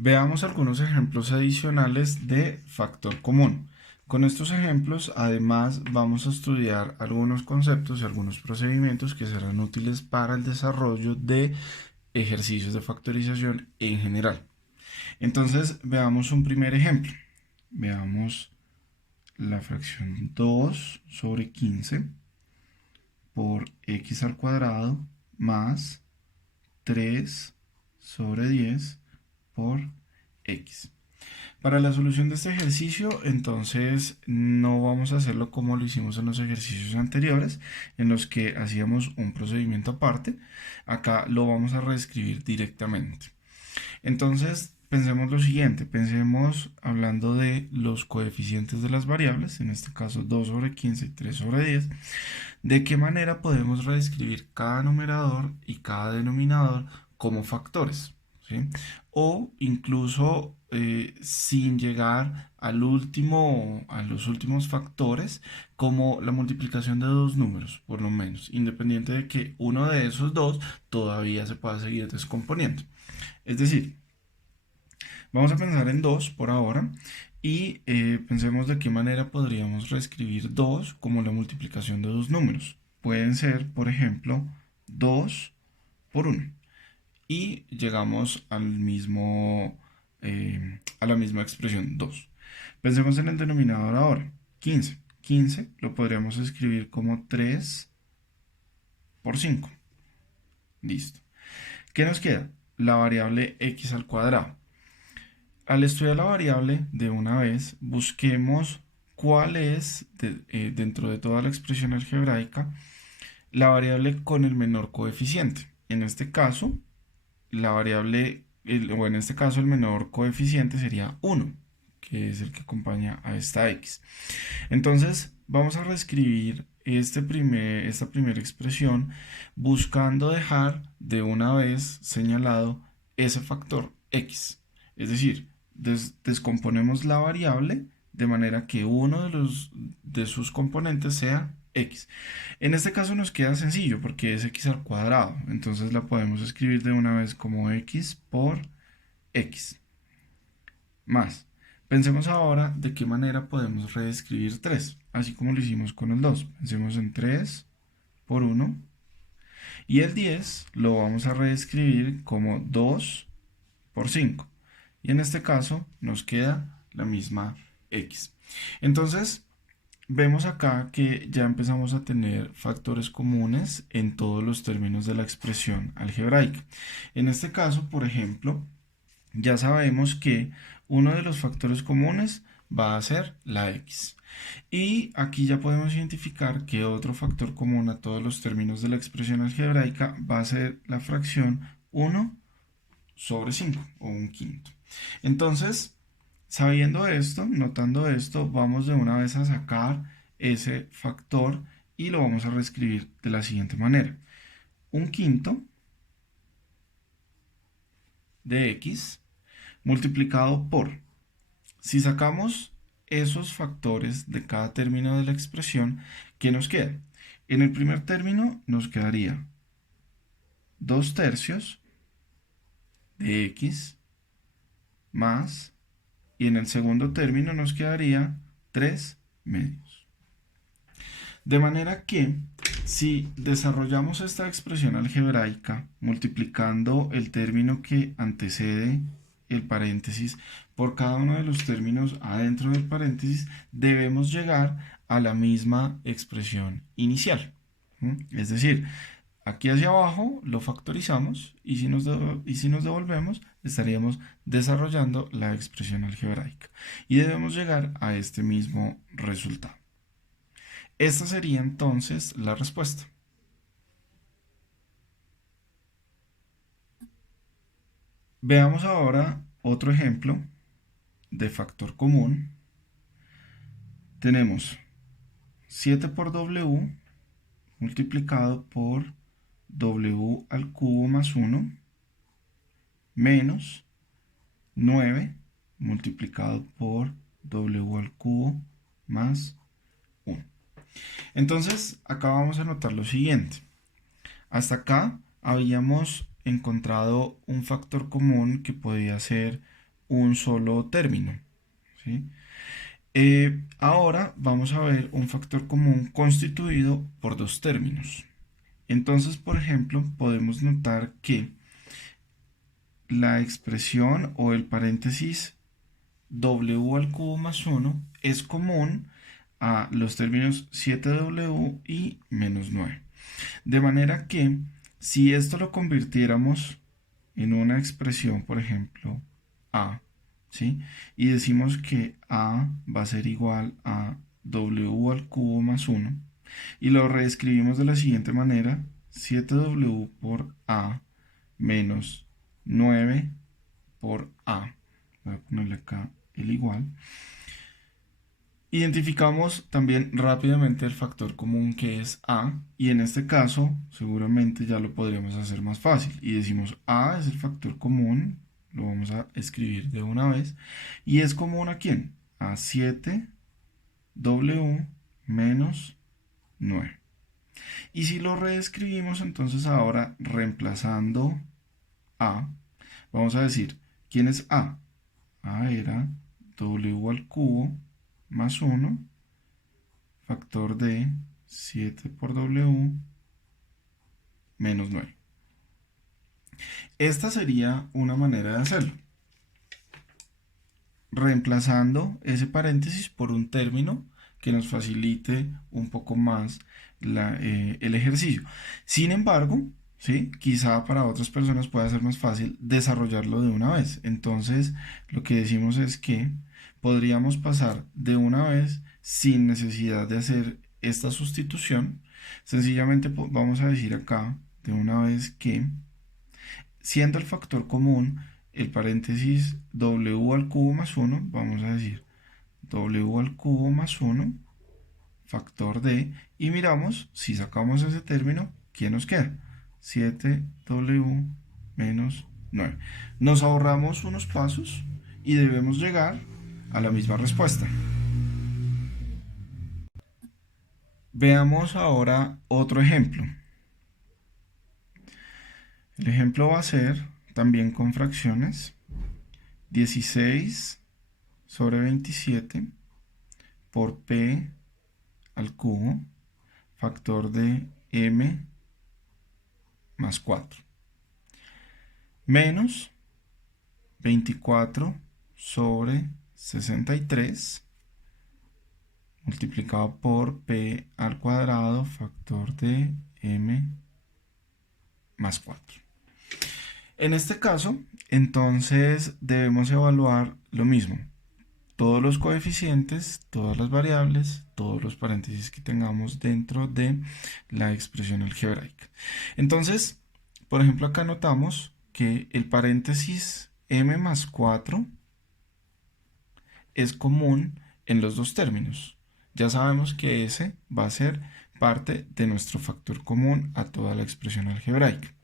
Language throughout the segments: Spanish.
Veamos algunos ejemplos adicionales de factor común. Con estos ejemplos, además, vamos a estudiar algunos conceptos y algunos procedimientos que serán útiles para el desarrollo de ejercicios de factorización en general. Entonces, veamos un primer ejemplo. Veamos la fracción 2 sobre 15 por x al cuadrado más 3 sobre 10 por x. Para la solución de este ejercicio, entonces no vamos a hacerlo como lo hicimos en los ejercicios anteriores, en los que hacíamos un procedimiento aparte. Acá lo vamos a reescribir directamente. Entonces, pensemos lo siguiente, pensemos hablando de los coeficientes de las variables, en este caso 2 sobre 15 y 3 sobre 10, de qué manera podemos reescribir cada numerador y cada denominador como factores, ¿sí? O incluso sin llegar a los últimos factores, como la multiplicación de dos números, por lo menos, independiente de que uno de esos dos todavía se pueda seguir descomponiendo. Es decir, vamos a pensar en 2 por ahora y pensemos de qué manera podríamos reescribir 2 como la multiplicación de dos números. Pueden ser, por ejemplo, 2 por 1 y llegamos a la misma expresión 2. Pensemos en el denominador ahora, 15. 15 lo podríamos escribir como 3 por 5. Listo. ¿Qué nos queda? La variable x al cuadrado. Al estudiar la variable de una vez, busquemos cuál es, dentro de toda la expresión algebraica, la variable con el menor coeficiente. En este caso, la variable, o en este caso el menor coeficiente sería 1, que es el que acompaña a esta x. Entonces, vamos a reescribir esta primera expresión buscando dejar de una vez señalado ese factor x. Es decir, descomponemos la variable de manera que uno de sus componentes sea x. En este caso nos queda sencillo porque es x al cuadrado. Entonces la podemos escribir de una vez como x por x. Más. Pensemos ahora de qué manera podemos reescribir 3, así como lo hicimos con el 2. Pensemos en 3 por 1. Y el 10 lo vamos a reescribir como 2 por 5. Y en este caso nos queda la misma x. Entonces, vemos acá que ya empezamos a tener factores comunes en todos los términos de la expresión algebraica. En este caso, por ejemplo, ya sabemos que uno de los factores comunes va a ser la x. Y aquí ya podemos identificar que otro factor común a todos los términos de la expresión algebraica va a ser la fracción 1 sobre 5 o un quinto. Entonces, sabiendo esto, notando esto, vamos de una vez a sacar ese factor y lo vamos a reescribir de la siguiente manera. Un quinto de x multiplicado por, si sacamos esos factores de cada término de la expresión, ¿qué nos queda? En el primer término nos quedaría 2 tercios de x más, y en el segundo término nos quedaría 3 medios. De manera que si desarrollamos esta expresión algebraica multiplicando el término que antecede el paréntesis por cada uno de los términos adentro del paréntesis, debemos llegar a la misma expresión inicial. Es decir, aquí hacia abajo lo factorizamos y si nos devolvemos estaríamos desarrollando la expresión algebraica y debemos llegar a este mismo resultado. Esta sería entonces la respuesta. Veamos ahora otro ejemplo de factor común. Tenemos 7 por w multiplicado por w al cubo más 1 menos 9 multiplicado por w al cubo más 1. Entonces, acá vamos a notar lo siguiente. Hasta acá habíamos encontrado un factor común que podía ser un solo término, ¿sí? Ahora vamos a ver un factor común constituido por dos términos. Entonces, por ejemplo, podemos notar que la expresión o el paréntesis w al cubo más 1 es común a los términos 7w y menos 9. De manera que si esto lo convirtiéramos en una expresión, por ejemplo, a, ¿sí? Y decimos que a va a ser igual a w al cubo más 1 y lo reescribimos de la siguiente manera: 7w por a menos 9 por a. Voy a ponerle acá el igual. Identificamos también rápidamente el factor común que es a, y en este caso seguramente ya lo podríamos hacer más fácil y decimos a es el factor común, lo vamos a escribir de una vez, y es común ¿a quién? A 7w menos 9. Y si lo reescribimos, entonces ahora reemplazando a, vamos a decir, ¿quién es a? A era w al cubo más 1, factor de 7 por w menos 9. Esta sería una manera de hacerlo, reemplazando ese paréntesis por un término que nos facilite un poco más el ejercicio. Sin embargo, ¿sí? Quizá para otras personas pueda ser más fácil desarrollarlo de una vez. Entonces, lo que decimos es que podríamos pasar de una vez sin necesidad de hacer esta sustitución. Sencillamente vamos a decir acá de una vez que, siendo el factor común el paréntesis w al cubo más 1, vamos a decir w al cubo más 1, factor de, y miramos, si sacamos ese término, ¿qué nos queda? 7w menos 9. Nos ahorramos unos pasos y debemos llegar a la misma respuesta. Veamos ahora otro ejemplo. El ejemplo va a ser también con fracciones: 16 sobre 27 por p al cubo, factor de m más 4, menos 24 sobre 63 multiplicado por p al cuadrado, factor de m más 4. En este caso, entonces debemos evaluar lo mismo: todos los coeficientes, todas las variables, todos los paréntesis que tengamos dentro de la expresión algebraica. Entonces, por ejemplo, acá notamos que el paréntesis m más 4 es común en los dos términos. Ya sabemos que ese va a ser parte de nuestro factor común a toda la expresión algebraica.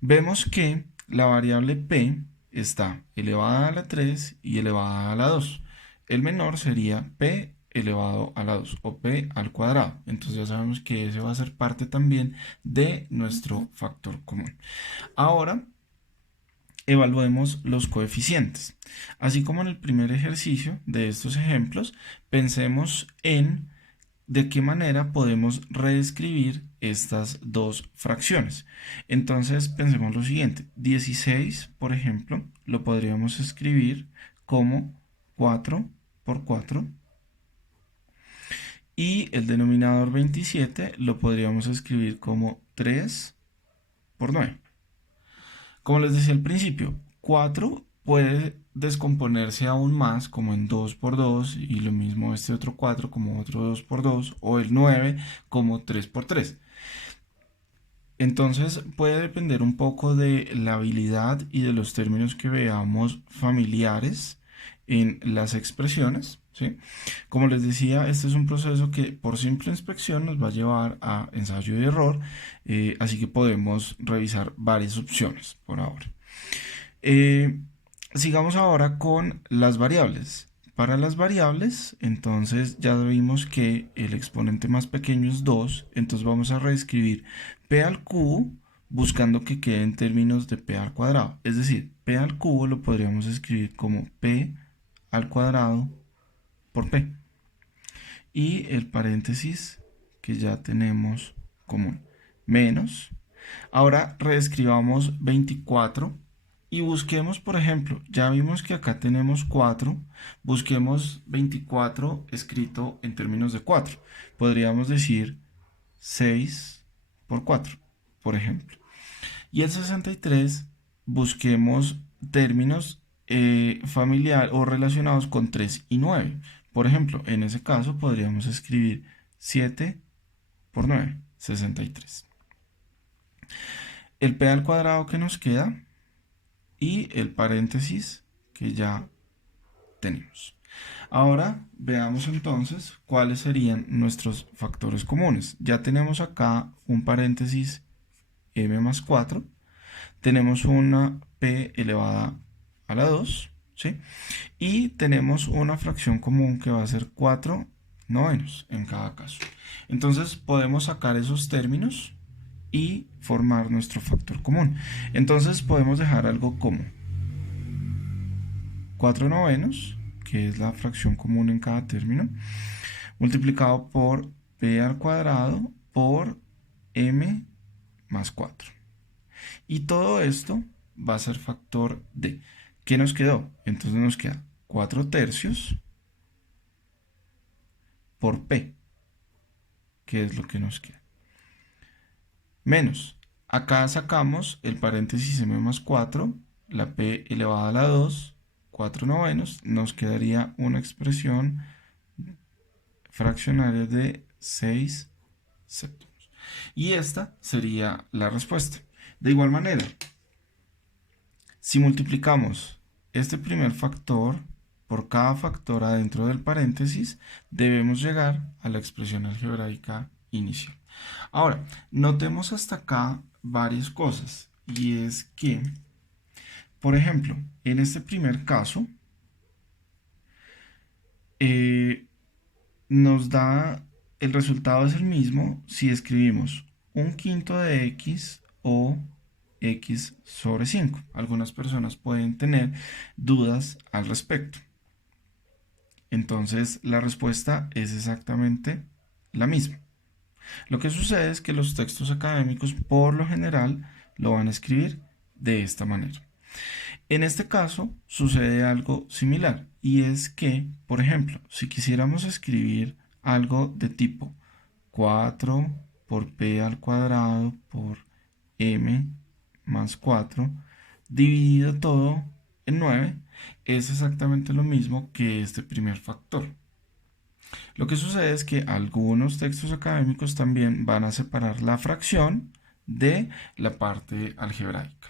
Vemos que la variable p está elevada a la 3 y elevada a la 2. El menor sería p elevado a la 2 o p al cuadrado. Entonces ya sabemos que ese va a ser parte también de nuestro factor común. Ahora evaluemos los coeficientes. Así como en el primer ejercicio de estos ejemplos, pensemos en de qué manera podemos reescribir estas dos fracciones. Entonces pensemos lo siguiente: 16, por ejemplo, lo podríamos escribir como 4 por 4, y el denominador 27 lo podríamos escribir como 3 por 9. Como les decía al principio, 4 puede descomponerse aún más como en 2 por 2, y lo mismo este otro 4 como otro 2 por 2, o el 9 como 3 por 3. Entonces puede depender un poco de la habilidad y de los términos que veamos familiares en las expresiones, ¿sí? Como les decía, este es un proceso que por simple inspección nos va a llevar a ensayo y error, así que podemos revisar varias opciones por ahora. Sigamos ahora con las variables. Para las variables, entonces ya vimos que el exponente más pequeño es 2, entonces vamos a reescribir p al cubo buscando que quede en términos de p al cuadrado. Es decir, p al cubo lo podríamos escribir como p al cuadrado por p. Y el paréntesis que ya tenemos común, menos. Ahora reescribamos 24 y busquemos, por ejemplo, ya vimos que acá tenemos 4, busquemos 24 escrito en términos de 4. Podríamos decir 6 por 4, por ejemplo. Y el 63, busquemos términos familiar o relacionados con 3 y 9. Por ejemplo, en ese caso podríamos escribir 7 por 9, 63. El p al cuadrado que nos queda y el paréntesis que ya tenemos. Ahora veamos entonces cuáles serían nuestros factores comunes. Ya tenemos acá un paréntesis m más 4. Tenemos una p elevada a la 2, ¿sí? Y tenemos una fracción común que va a ser 4 novenos en cada caso. Entonces podemos sacar esos términos y formar nuestro factor común. Entonces podemos dejar algo como 4 novenos, que es la fracción común en cada término, multiplicado por p al cuadrado por m más 4. Y todo esto va a ser factor de. ¿Qué nos quedó? Entonces nos queda 4 tercios por p, que es lo que nos queda. Menos, acá sacamos el paréntesis m más 4, la p elevada a la 2, 4 novenos, nos quedaría una expresión fraccionaria de 6 séptimos. Y esta sería la respuesta. De igual manera, si multiplicamos este primer factor por cada factor adentro del paréntesis, debemos llegar a la expresión algebraica inicial. Ahora, notemos hasta acá varias cosas, y es que, por ejemplo, en este primer caso, nos da, el resultado es el mismo si escribimos un quinto de x o x sobre 5. Algunas personas pueden tener dudas al respecto. Entonces, la respuesta es exactamente la misma. Lo que sucede es que los textos académicos, por lo general, lo van a escribir de esta manera. En este caso, sucede algo similar, y es que, por ejemplo, si quisiéramos escribir algo de tipo 4 por p al cuadrado por m más 4, dividido todo en 9, es exactamente lo mismo que este primer factor. Lo que sucede es que algunos textos académicos también van a separar la fracción de la parte algebraica.